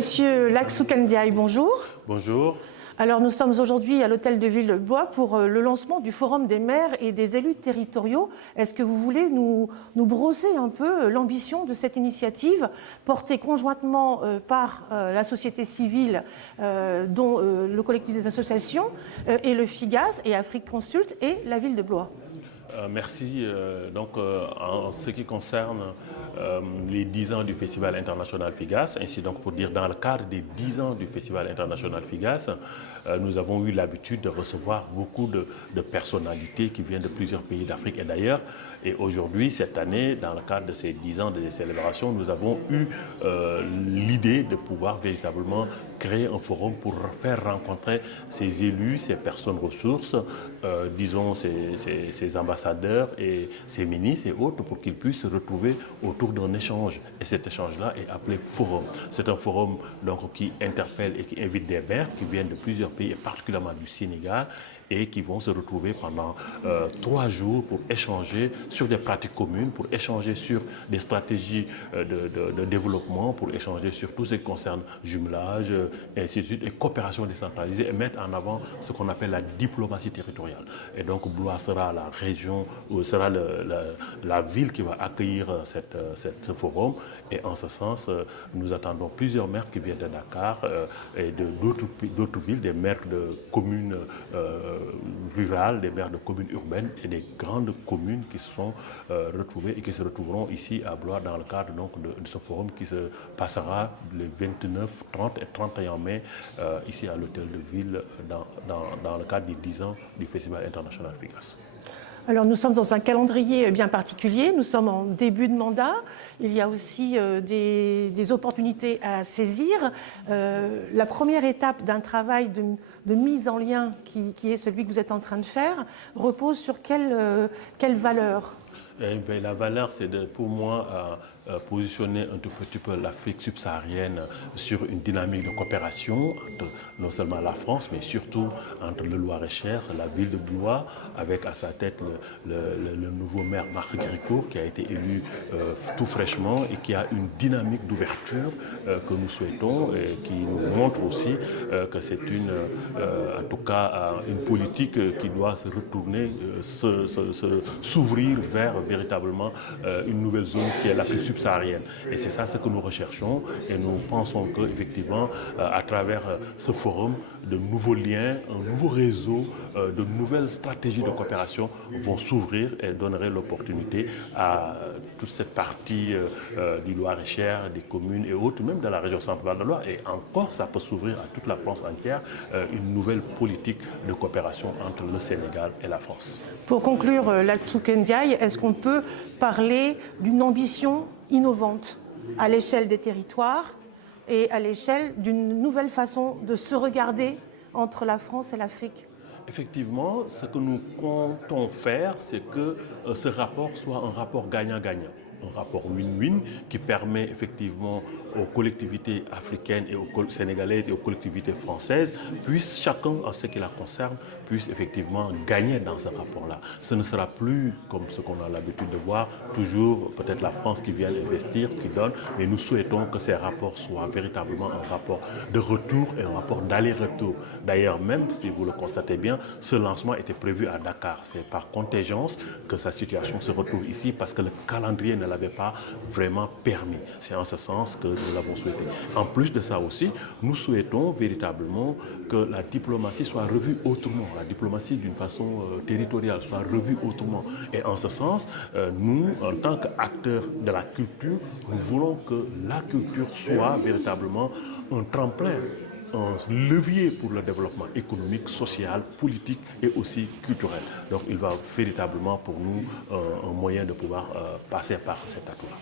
Monsieur Laksou Ndiaye, bonjour. Bonjour. Alors nous sommes aujourd'hui à l'hôtel de ville de Blois pour le lancement du Forum des maires et des élus territoriaux. Est-ce que vous voulez nous brosser un peu l'ambition de cette initiative portée conjointement par la société civile, dont le collectif des associations, et le FIGAS et Afrique Consult et la ville de Blois? Merci. En ce qui concerne les 10 ans du Festival international FIGAS, ainsi donc pour dire dans le cadre des 10 ans du Festival international FIGAS, nous avons eu l'habitude de recevoir beaucoup de personnalités qui viennent de plusieurs pays d'Afrique et d'ailleurs. Et aujourd'hui, cette année, dans le cadre de ces 10 ans de célébration, nous avons eu l'idée de pouvoir véritablement créer un forum pour faire rencontrer ces élus, ces personnes ressources, disons ces ambassadeurs et ces ministres et autres pour qu'ils puissent se retrouver autour d'un échange. Et cet échange-là est appelé forum. C'est un forum donc, qui interpelle et qui invite des maires qui viennent de plusieurs pays, et particulièrement du Sénégal, et qui vont se retrouver pendant 3 jours pour échanger sur des pratiques communes, pour échanger sur des stratégies de développement, pour échanger sur tout ce qui concerne jumelage, et ainsi de suite, et coopération décentralisée, et mettre en avant ce qu'on appelle la diplomatie territoriale. Et donc Blois sera la région, ou sera la ville qui va accueillir ce forum, et en ce sens, nous attendons plusieurs maires qui viennent de Dakar et d'autres villes, des maires de communes rurales, des maires de communes urbaines et des grandes communes qui se sont retrouvées et qui se retrouveront ici à Blois dans le cadre donc, de ce forum qui se passera les 29, 30 et 31 mai ici à l'hôtel de ville dans le cadre des 10 ans du Festival international FIGAS. Alors nous sommes dans un calendrier bien particulier, nous sommes en début de mandat, il y a aussi des opportunités à saisir. La première étape d'un travail de mise en lien qui est celui que vous êtes en train de faire repose sur quelle valeur? La valeur, c'est pour moi positionner un tout petit peu l'Afrique subsaharienne sur une dynamique de coopération entre non seulement la France, mais surtout entre le Loir-et-Cher, la ville de Blois, avec à sa tête le nouveau maire Marc Gricourt, qui a été élu tout fraîchement et qui a une dynamique d'ouverture que nous souhaitons et qui nous montre aussi que c'est en tout cas une politique qui doit se retourner, s'ouvrir vers véritablement une nouvelle zone qui est l'Afrique subsaharienne. Et c'est ça ce que nous recherchons et nous pensons qu'effectivement, à travers ce forum, de nouveaux liens, un nouveau réseau, de nouvelles stratégies de coopération vont s'ouvrir et donneraient l'opportunité à toute cette partie du Loir-et-Cher, des communes et autres, même de la région centrale de Loire. Et encore, ça peut s'ouvrir à toute la France entière, une nouvelle politique de coopération entre le Sénégal et la France. Pour conclure, Laksou Ndiaye, est-ce qu'on peut parler d'une ambition innovante à l'échelle des territoires et à l'échelle d'une nouvelle façon de se regarder entre la France et l'Afrique? Effectivement, ce que nous comptons faire, c'est que ce rapport soit un rapport gagnant-gagnant. Un rapport win-win qui permet effectivement aux collectivités africaines et aux sénégalaises et aux collectivités françaises, puissent chacun, en ce qui la concerne, puisse effectivement gagner dans ce rapport-là. Ce ne sera plus comme ce qu'on a l'habitude de voir, toujours peut-être la France qui vient investir, qui donne, mais nous souhaitons que ces rapports soient véritablement un rapport de retour et un rapport d'aller-retour. D'ailleurs, même si vous le constatez bien, ce lancement était prévu à Dakar. C'est par contingence que sa situation se retrouve ici parce que le calendrier ne l'avait pas vraiment permis. C'est en ce sens que nous l'avons souhaité. En plus de ça aussi, nous souhaitons véritablement que la diplomatie soit revue autrement, la diplomatie d'une façon territoriale soit revue autrement. Et en ce sens, nous, en tant qu'acteurs de la culture, nous voulons que la culture soit véritablement un tremplin, un levier pour le développement économique, social, politique et aussi culturel. Donc il va véritablement pour nous un moyen de pouvoir passer par cet atout-là.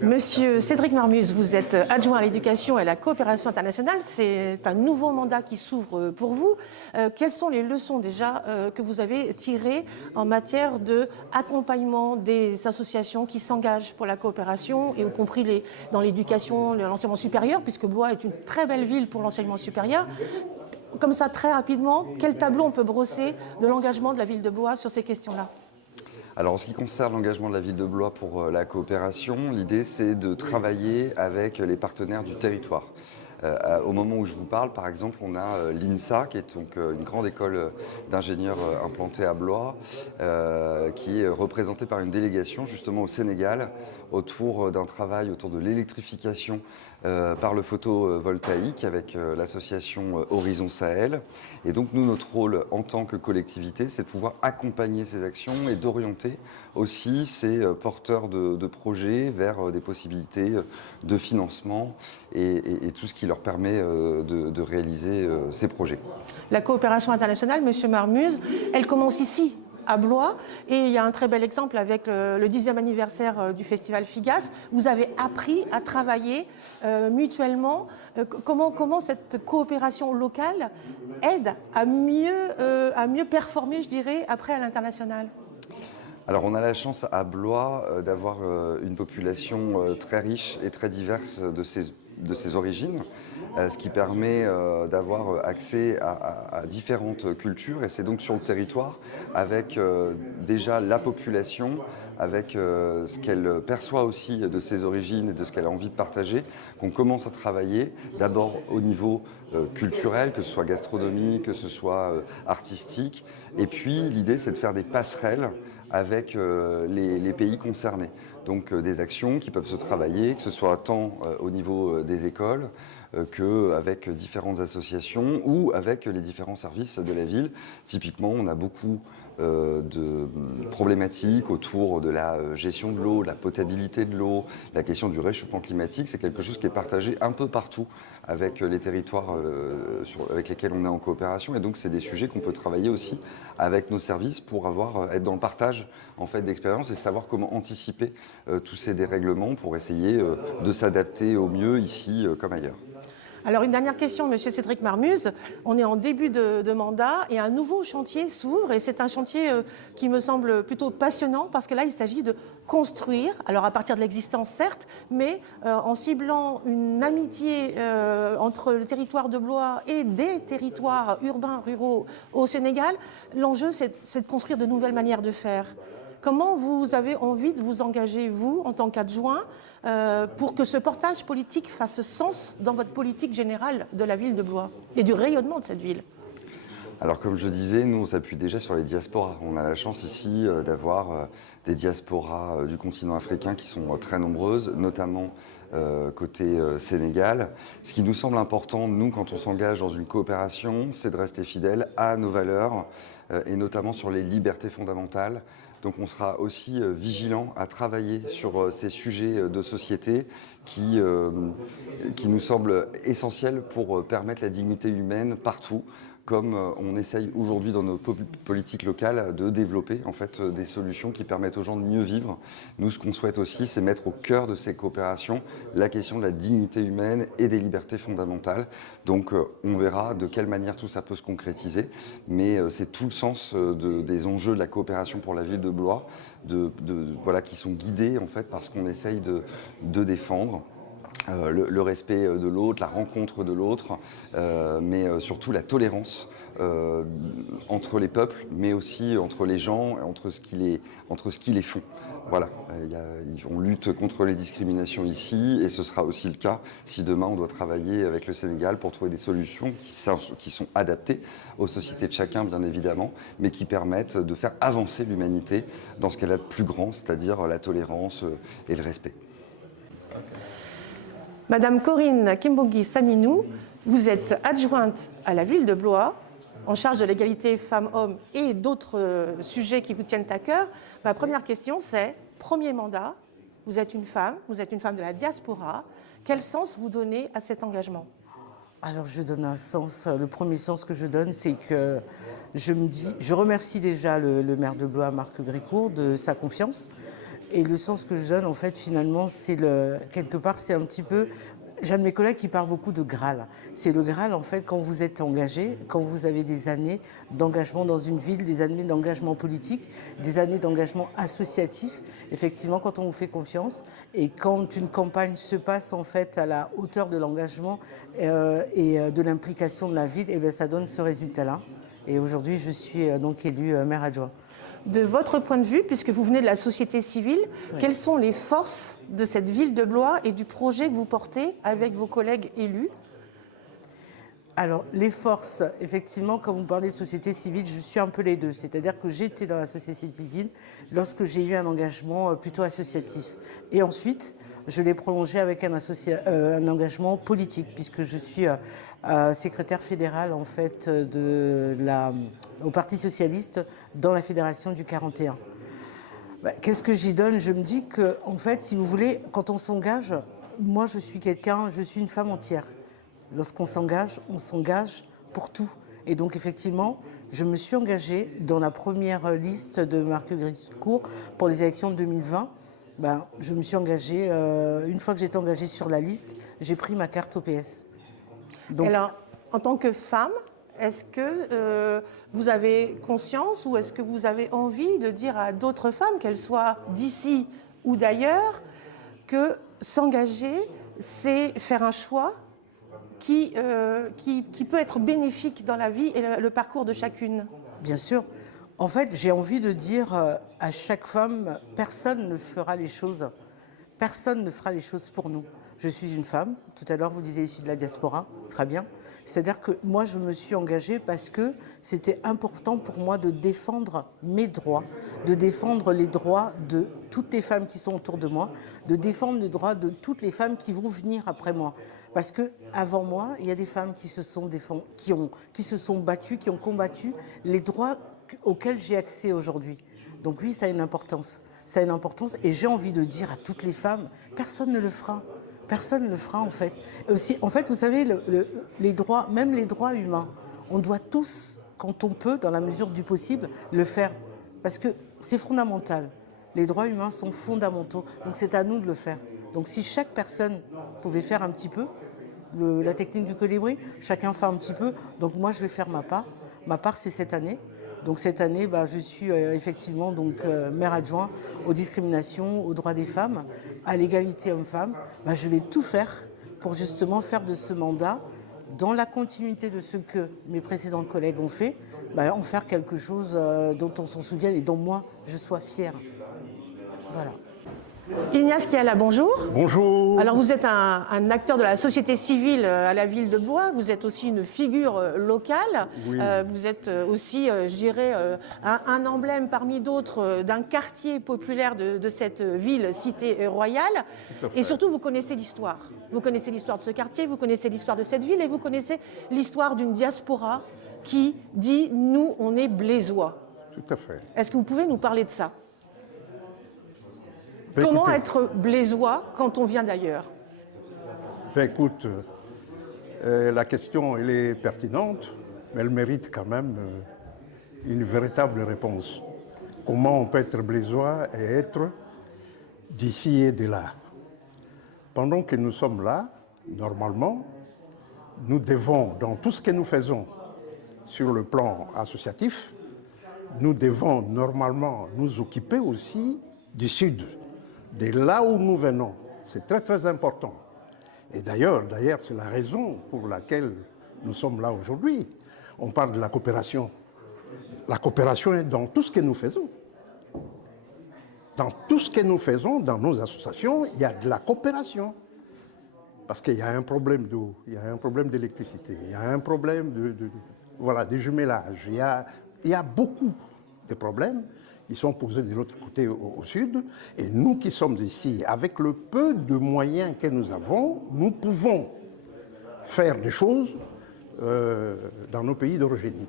Monsieur Cédric Marmuz, vous êtes adjoint à l'éducation et à la coopération internationale. C'est un nouveau mandat qui s'ouvre pour vous. Quelles sont les leçons déjà que vous avez tirées en matière d'accompagnement des associations qui s'engagent pour la coopération, et y compris dans l'éducation, l'enseignement supérieur, puisque Blois est une très belle ville pour l'enseignement supérieur. Comme ça, très rapidement, quel tableau on peut brosser de l'engagement de la ville de Blois sur ces questions-là? Alors en ce qui concerne l'engagement de la ville de Blois pour la coopération, l'idée c'est de travailler avec les partenaires du territoire. Au moment où je vous parle, par exemple, on a l'INSA, qui est donc une grande école d'ingénieurs implantée à Blois, qui est représentée par une délégation justement au Sénégal autour d'un travail autour de l'électrification par le photovoltaïque avec l'association Horizon Sahel. Et donc nous, notre rôle en tant que collectivité, c'est de pouvoir accompagner ces actions et d'orienter aussi ces porteurs de projets vers des possibilités de financement et tout ce qui leur permet de réaliser ces projets. La coopération internationale, Monsieur Marmuse, elle commence ici, à Blois, et il y a un très bel exemple avec le 10e anniversaire du festival FIGAS. Vous avez appris à travailler mutuellement. Comment cette coopération locale aide à mieux performer, je dirais, après à l'international? Alors on a la chance à Blois d'avoir une population très riche et très diverse de ses origines, ce qui permet d'avoir accès à différentes cultures, et c'est donc sur le territoire avec déjà la population, avec ce qu'elle perçoit aussi de ses origines et de ce qu'elle a envie de partager, qu'on commence à travailler d'abord au niveau culturel, que ce soit gastronomique, que ce soit artistique, et puis l'idée c'est de faire des passerelles avec les pays concernés. Donc des actions qui peuvent se travailler, que ce soit tant au niveau des écoles qu'avec différentes associations ou avec les différents services de la ville. Typiquement, on a beaucoup de problématiques autour de la gestion de l'eau, la potabilité de l'eau, la question du réchauffement climatique. C'est quelque chose qui est partagé un peu partout avec les territoires avec lesquels on est en coopération. Et donc, c'est des sujets qu'on peut travailler aussi avec nos services pour être dans le partage en fait, d'expériences et savoir comment anticiper tous ces dérèglements pour essayer de s'adapter au mieux ici comme ailleurs. Alors une dernière question, Monsieur Cédric Marmuse. On est en début de mandat et un nouveau chantier s'ouvre, et c'est un chantier qui me semble plutôt passionnant parce que là il s'agit de construire, alors à partir de l'existence certes, mais en ciblant une amitié entre le territoire de Blois et des territoires urbains, ruraux au Sénégal. L'enjeu c'est de construire de nouvelles manières de faire. Comment vous avez envie de vous engager, vous, en tant qu'adjoint, pour que ce portage politique fasse sens dans votre politique générale de la ville de Blois et du rayonnement de cette ville? Alors comme je disais, nous on s'appuie déjà sur les diasporas. On a la chance ici d'avoir des diasporas du continent africain qui sont très nombreuses, notamment côté Sénégal. Ce qui nous semble important, nous, quand on s'engage dans une coopération, c'est de rester fidèle à nos valeurs et notamment sur les libertés fondamentales. Donc on sera aussi vigilant à travailler sur ces sujets de société qui nous semblent essentiels pour permettre la dignité humaine partout, comme on essaye aujourd'hui dans nos politiques locales de développer en fait des solutions qui permettent aux gens de mieux vivre. Nous, ce qu'on souhaite aussi, c'est mettre au cœur de ces coopérations la question de la dignité humaine et des libertés fondamentales. Donc on verra de quelle manière tout ça peut se concrétiser, mais c'est tout le sens des enjeux de la coopération pour la ville de Blois, voilà, qui sont guidés en fait par ce qu'on essaye de défendre. Le respect de l'autre, la rencontre de l'autre, mais surtout la tolérance entre les peuples, mais aussi entre les gens, entre ce qui les font. Voilà, on lutte contre les discriminations ici, et ce sera aussi le cas si demain on doit travailler avec le Sénégal pour trouver des solutions qui sont adaptées aux sociétés de chacun, bien évidemment, mais qui permettent de faire avancer l'humanité dans ce qu'elle a de plus grand, c'est-à-dire la tolérance et le respect. Madame Corinne Kimbongi Saminou, vous êtes adjointe à la ville de Blois, en charge de l'égalité femmes-hommes et d'autres sujets qui vous tiennent à cœur. Ma première question, c'est, premier mandat, vous êtes une femme de la diaspora. Quel sens vous donnez à cet engagement? Alors je donne un sens, le premier sens que je donne, c'est que je remercie déjà le maire de Blois, Marc Grécourt, de sa confiance. Et le sens que je donne, en fait, finalement, c'est quelque part, c'est un petit peu... J'ai un de mes collègues qui parle beaucoup de Graal. C'est le Graal, en fait, quand vous êtes engagé, quand vous avez des années d'engagement dans une ville, des années d'engagement politique, des années d'engagement associatif, effectivement, quand on vous fait confiance, et quand une campagne se passe, en fait, à la hauteur de l'engagement et de l'implication de la ville, et bien, ça donne ce résultat-là. Et aujourd'hui, je suis donc élue maire adjoint. de votre point de vue, puisque vous venez de la société civile, quelles sont les forces de cette ville de Blois et du projet que vous portez avec vos collègues élus? Alors, les forces, effectivement, quand vous parlez de société civile, je suis un peu les deux. C'est-à-dire que j'étais dans la société civile lorsque j'ai eu un engagement plutôt associatif. Et ensuite, je l'ai prolongé avec un engagement politique, puisque je suis secrétaire fédéral, en fait, au Parti socialiste dans la fédération du 41. Qu'est-ce que j'y donne? Je me dis que, en fait, si vous voulez, quand on s'engage, moi, je suis une femme entière. Lorsqu'on s'engage, on s'engage pour tout. Et donc, effectivement, je me suis engagée dans la première liste de Marc Gricourt pour les élections de 2020. Je me suis engagée, une fois que j'étais engagée sur la liste, j'ai pris ma carte au PS. Donc, alors, en tant que femme, est-ce que vous avez conscience ou est-ce que vous avez envie de dire à d'autres femmes, qu'elles soient d'ici ou d'ailleurs, que s'engager, c'est faire un choix qui peut être bénéfique dans la vie et le parcours de chacune? Bien sûr. En fait, j'ai envie de dire à chaque femme, personne ne fera les choses. Personne ne fera les choses pour nous. Je suis une femme. Tout à l'heure, vous disiez issue de la diaspora. Très bien. C'est-à-dire que moi, je me suis engagée parce que c'était important pour moi de défendre mes droits, de défendre les droits de toutes les femmes qui sont autour de moi, de défendre les droits de toutes les femmes qui vont venir après moi. Parce que avant moi, il y a des femmes qui se sont battues, qui ont combattu les droits auxquels j'ai accès aujourd'hui. Donc oui, ça a une importance. Ça a une importance et j'ai envie de dire à toutes les femmes, personne ne le fera. Personne ne le fera en fait. Aussi, en fait, vous savez, les droits, même les droits humains, on doit tous, quand on peut, dans la mesure du possible, le faire. Parce que c'est fondamental. Les droits humains sont fondamentaux. Donc c'est à nous de le faire. Donc si chaque personne pouvait faire un petit peu, la technique du colibri, chacun fait un petit peu. Donc moi, je vais faire ma part. Ma part, c'est cette année. Donc cette année, je suis effectivement maire adjoint aux discriminations, aux droits des femmes, à l'égalité homme-femme. Je vais tout faire pour justement faire de ce mandat, dans la continuité de ce que mes précédents collègues ont fait, en faire quelque chose dont on s'en souvienne et dont moi, je sois fière. Voilà. Ignace Kiala, bonjour. Bonjour. Alors vous êtes un acteur de la société civile à la ville de Blois, vous êtes aussi une figure locale, oui. Vous êtes aussi, je dirais, un emblème parmi d'autres d'un quartier populaire de cette ville, Cité Royale. Et surtout, vous connaissez l'histoire. Vous connaissez l'histoire de ce quartier, vous connaissez l'histoire de cette ville et vous connaissez l'histoire d'une diaspora qui dit « nous, on est blésois ». Tout à fait. Est-ce que vous pouvez nous parler de ça ? Comment être blésois quand on vient d'ailleurs? Écoute, la question elle est pertinente, mais elle mérite quand même une véritable réponse. Comment on peut être blésois et être d'ici et de là? Pendant que nous sommes là, normalement, nous devons, dans tout ce que nous faisons sur le plan associatif, nous devons normalement nous occuper aussi du Sud, de là où nous venons. C'est très très important. Et d'ailleurs, c'est la raison pour laquelle nous sommes là aujourd'hui. On parle de la coopération. La coopération est dans tout ce que nous faisons. Dans tout ce que nous faisons, dans nos associations, il y a de la coopération. Parce qu'il y a un problème d'eau, il y a un problème d'électricité, il y a un problème de jumelage, il y a beaucoup de problèmes. Ils sont posés de l'autre côté au sud. Et nous qui sommes ici, avec le peu de moyens que nous avons, nous pouvons faire des choses dans nos pays d'origine.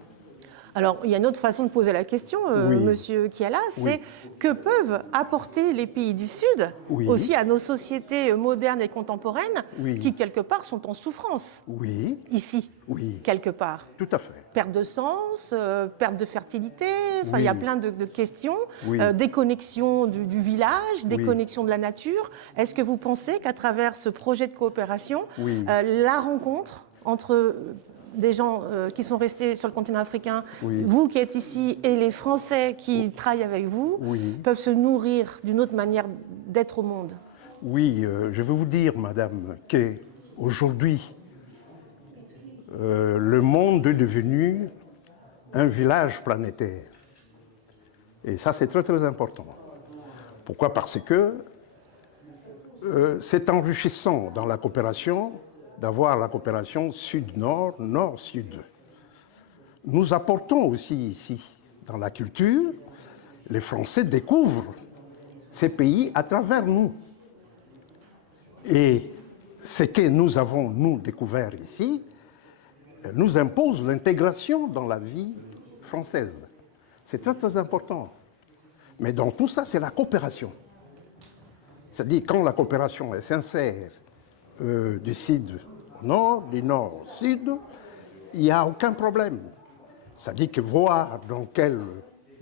Alors, il y a une autre façon de poser la question, oui. Monsieur Kiala, c'est oui. Que peuvent apporter les pays du Sud oui. aussi à nos sociétés modernes et contemporaines oui. qui, quelque part, sont en souffrance oui. ici, oui. quelque part. Tout à fait. Perte de sens, perte de fertilité, oui. il y a plein de questions, oui. Déconnexion du village, déconnexion oui. de la nature. Est-ce que vous pensez qu'à travers ce projet de coopération, oui. La rencontre entre des gens qui sont restés sur le continent africain, oui. vous qui êtes ici et les Français qui travaillent avec vous, oui. peuvent se nourrir d'une autre manière d'être au monde? Oui, je veux vous dire, madame, qu'aujourd'hui, le monde est devenu un village planétaire. Et ça, c'est très, très important. Pourquoi? Parce que c'est enrichissant dans la coopération d'avoir la coopération sud-nord, nord-sud. Nous apportons aussi ici, dans la culture, les Français découvrent ces pays à travers nous. Et ce que nous avons, nous, découvert ici, nous impose l'intégration dans la vie française. C'est très, très important. Mais dans tout ça, c'est la coopération. C'est-à-dire, quand la coopération est sincère, du sud au nord, du nord au sud, il n'y a aucun problème. C'est-à-dire que voir dans quelle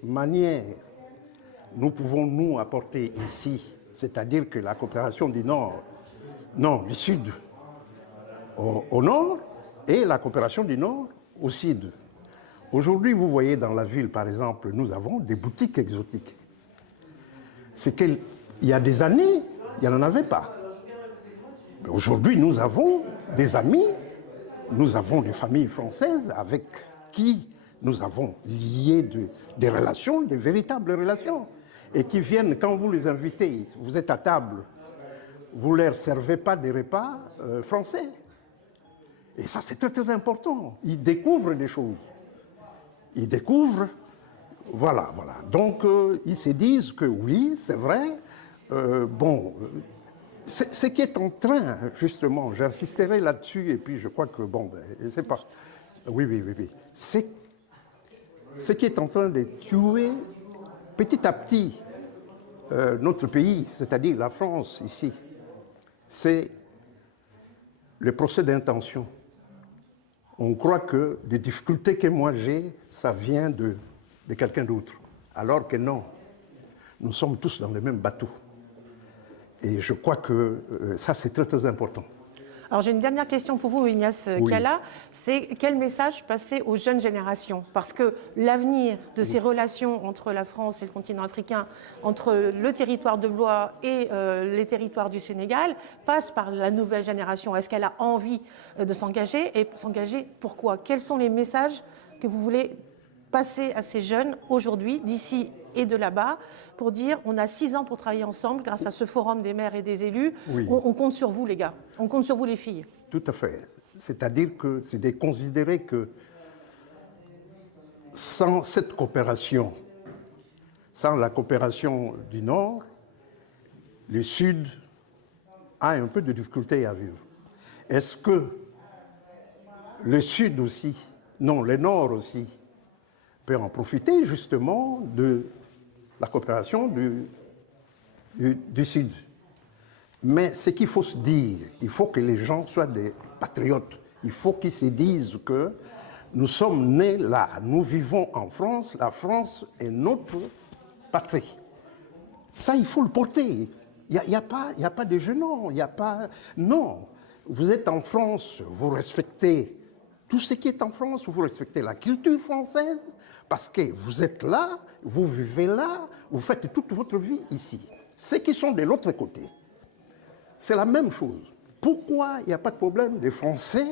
manière nous pouvons nous apporter ici, c'est-à-dire que la coopération du nord, non, du sud au nord, et la coopération du nord au sud. Aujourd'hui, vous voyez dans la ville, par exemple, nous avons des boutiques exotiques. C'est qu'il y a des années, il n'y en avait pas. Aujourd'hui, nous avons des amis, nous avons des familles françaises avec qui nous avons lié des relations, des véritables relations, et qui viennent, quand vous les invitez, vous êtes à table, vous ne leur servez pas des repas français. Et ça, c'est très, très important. Ils découvrent des choses. Ils découvrent, voilà. Donc, ils se disent que oui, c'est vrai. Ce qui est en train, justement, j'insisterai là-dessus, et puis je crois que, c'est pas... Oui. C'est ce qui est en train de tuer petit à petit notre pays, c'est-à-dire la France ici, c'est le procès d'intention. On croit que les difficultés que moi j'ai, ça vient de quelqu'un d'autre. Alors que non, nous sommes tous dans le même bateau. Et je crois que ça, c'est très, très important. Alors j'ai une dernière question pour vous, Ignace Kiala. C'est quel message passer aux jeunes générations? Parce que l'avenir de ces relations entre la France et le continent africain, entre le territoire de Blois et les territoires du Sénégal, passe par la nouvelle génération. Est-ce qu'elle a envie de s'engager? Et s'engager pourquoi? Quels sont les messages que vous voulez passer à ces jeunes aujourd'hui, d'ici et de là-bas, pour dire on a 6 ans pour travailler ensemble grâce à ce forum des maires et des élus. Oui. On compte sur vous, les gars. On compte sur vous, les filles. Tout à fait. C'est-à-dire que c'est de considérer que sans cette coopération, sans la coopération du Nord, le Sud a un peu de difficulté à vivre. Est-ce que le Sud aussi, non, le Nord aussi, peut en profiter justement de la coopération du Sud? Mais ce qu'il faut se dire, il faut que les gens soient des patriotes. Il faut qu'ils se disent que nous sommes nés là, nous vivons en France, la France est notre patrie. Ça, il faut le porter. Il n'y a pas de gênant, il n'y a pas... Non, vous êtes en France, vous respectez tout ce qui est en France, vous respectez la culture française, parce que vous êtes là, vous vivez là, vous faites toute votre vie ici. Ceux qui sont de l'autre côté, c'est la même chose. Pourquoi il n'y a pas de problème des Français,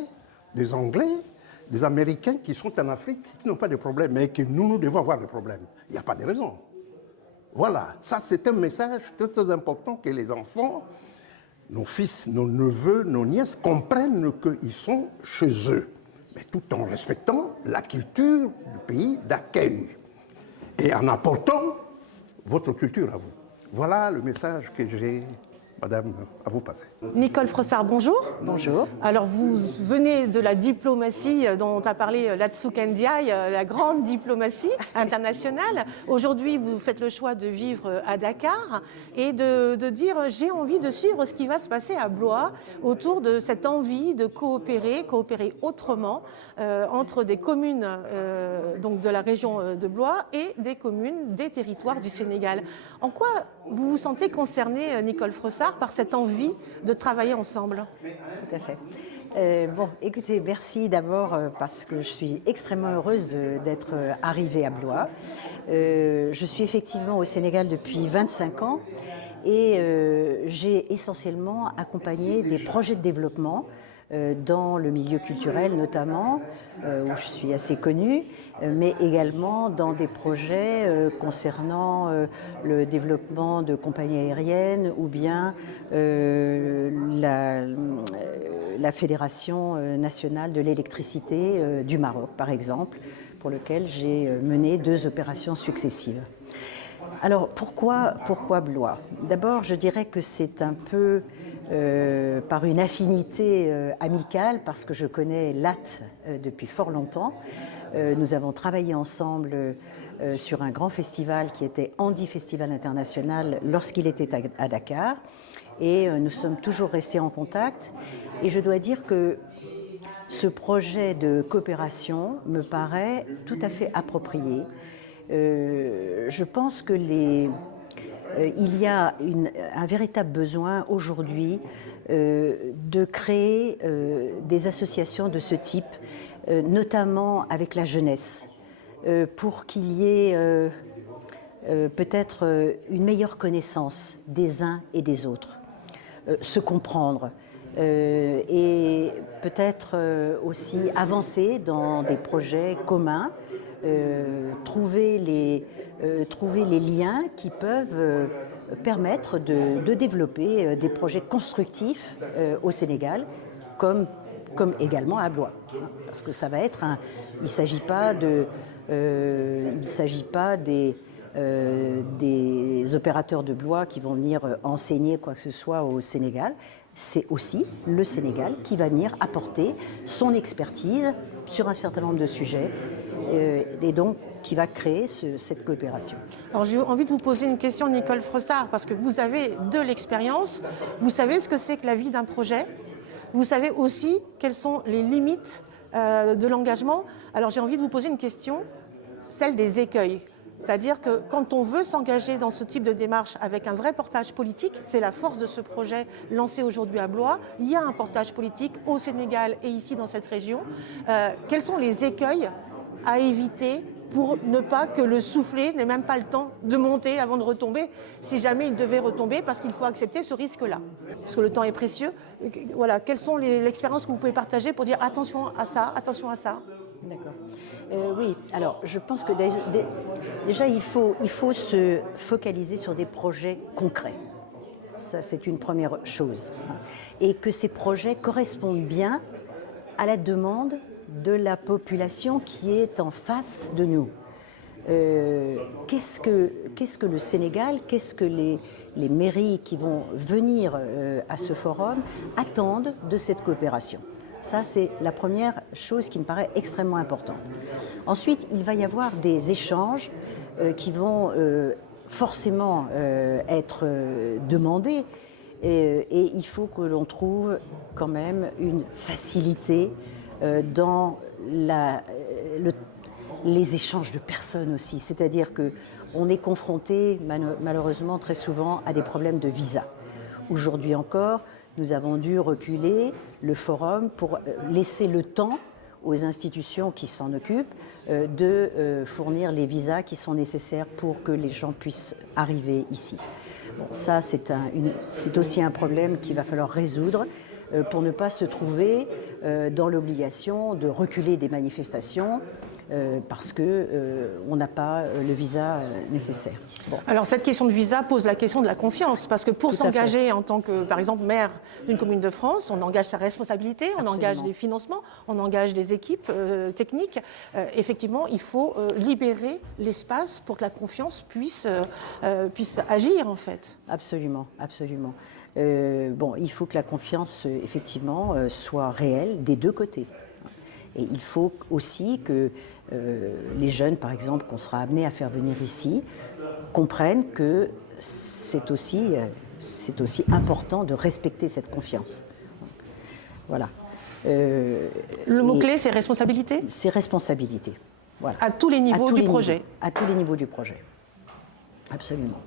des Anglais, des Américains qui sont en Afrique, qui n'ont pas de problème, mais que nous devons avoir des problèmes? Il n'y a pas de raison. Voilà, ça c'est un message très très important que les enfants, nos fils, nos neveux, nos nièces comprennent qu'ils sont chez eux, mais tout en respectant la culture du pays d'accueil et en apportant votre culture à vous. Voilà le message que j'ai, Madame, à vous passer. Nicole Frossard, bonjour. Bonjour. Alors, vous venez de la diplomatie dont a parlé Latsuk Ndiaye, la grande diplomatie internationale. Aujourd'hui, vous faites le choix de vivre à Dakar et de dire j'ai envie de suivre ce qui va se passer à Blois autour de cette envie de coopérer autrement entre des communes donc de la région de Blois et des communes des territoires du Sénégal. En quoi vous vous sentez concernée, Nicole Frossard, par cette envie de travailler ensemble? Tout à fait. Écoutez, merci d'abord parce que je suis extrêmement heureuse d'être arrivée à Blois. Je suis effectivement au Sénégal depuis 25 ans et j'ai essentiellement accompagné des projets de développement dans le milieu culturel notamment, où je suis assez connue, mais également dans des projets concernant le développement de compagnies aériennes ou bien la Fédération nationale de l'électricité du Maroc, par exemple, pour lequel j'ai mené 2 opérations successives. Alors, pourquoi Blois? D'abord, je dirais que c'est un peu par une affinité amicale, parce que je connais Lat depuis fort longtemps. Nous avons travaillé ensemble sur un grand festival qui était Andy Festival International lorsqu'il était à Dakar. Et nous sommes toujours restés en contact. Et je dois dire que ce projet de coopération me paraît tout à fait approprié. Je pense que il y a un véritable besoin aujourd'hui de créer des associations de ce type, notamment avec la jeunesse, pour qu'il y ait peut-être une meilleure connaissance des uns et des autres, se comprendre. Et peut-être aussi avancer dans des projets communs, trouver les liens qui peuvent permettre de développer des projets constructifs au Sénégal, comme également à Blois. Parce que ça va être il ne s'agit pas des opérateurs de Blois qui vont venir enseigner quoi que ce soit au Sénégal. C'est aussi le Sénégal qui va venir apporter son expertise sur un certain nombre de sujets et donc qui va créer cette coopération. Alors j'ai envie de vous poser une question, Nicole Frossard, parce que vous avez de l'expérience, vous savez ce que c'est que la vie d'un projet, vous savez aussi quelles sont les limites de l'engagement. Alors j'ai envie de vous poser une question, celle des écueils. C'est-à-dire que quand on veut s'engager dans ce type de démarche avec un vrai portage politique, c'est la force de ce projet lancé aujourd'hui à Blois. Il y a un portage politique au Sénégal et ici dans cette région. Quels sont les écueils à éviter pour ne pas que le soufflet n'ait même pas le temps de monter avant de retomber, si jamais il devait retomber, parce qu'il faut accepter ce risque-là. Parce que le temps est précieux. Voilà, quelles sont l'expérience que vous pouvez partager pour dire attention à ça, attention à ça? D'accord. Oui, alors je pense que déjà il faut se focaliser sur des projets concrets. Ça, c'est une première chose. Et que ces projets correspondent bien à la demande de la population qui est en face de nous. Qu'est-ce que le Sénégal, qu'est-ce que les mairies qui vont venir à ce forum attendent de cette coopération? Ça, c'est la première chose qui me paraît extrêmement importante. Ensuite, il va y avoir des échanges qui vont forcément être demandés et il faut que l'on trouve quand même une facilité dans les échanges de personnes aussi. C'est-à-dire qu'on est confronté malheureusement très souvent à des problèmes de visa. Aujourd'hui encore, nous avons dû reculer le forum pour laisser le temps aux institutions qui s'en occupent de fournir les visas qui sont nécessaires pour que les gens puissent arriver ici. Bon, ça, c'est aussi un problème qu'il va falloir résoudre pour ne pas se trouver dans l'obligation de reculer des manifestations parce qu'on n'a pas le visa nécessaire. Bon. Alors cette question de visa pose la question de la confiance, parce que pour s'engager en tant que, par exemple, maire d'une commune de France, on engage sa responsabilité, on engage des financements, on engage des équipes techniques. Effectivement, il faut libérer l'espace pour que la confiance puisse agir, en fait. Absolument, absolument. Bon, il faut que la confiance, effectivement, soit réelle des deux côtés. Et il faut aussi que les jeunes, par exemple, qu'on sera amenés à faire venir ici, comprennent que c'est aussi important de respecter cette confiance. Voilà. Le mot-clé, c'est responsabilité ? C'est responsabilité. Voilà. À tous les niveaux du projet ? À tous les niveaux du projet. Absolument.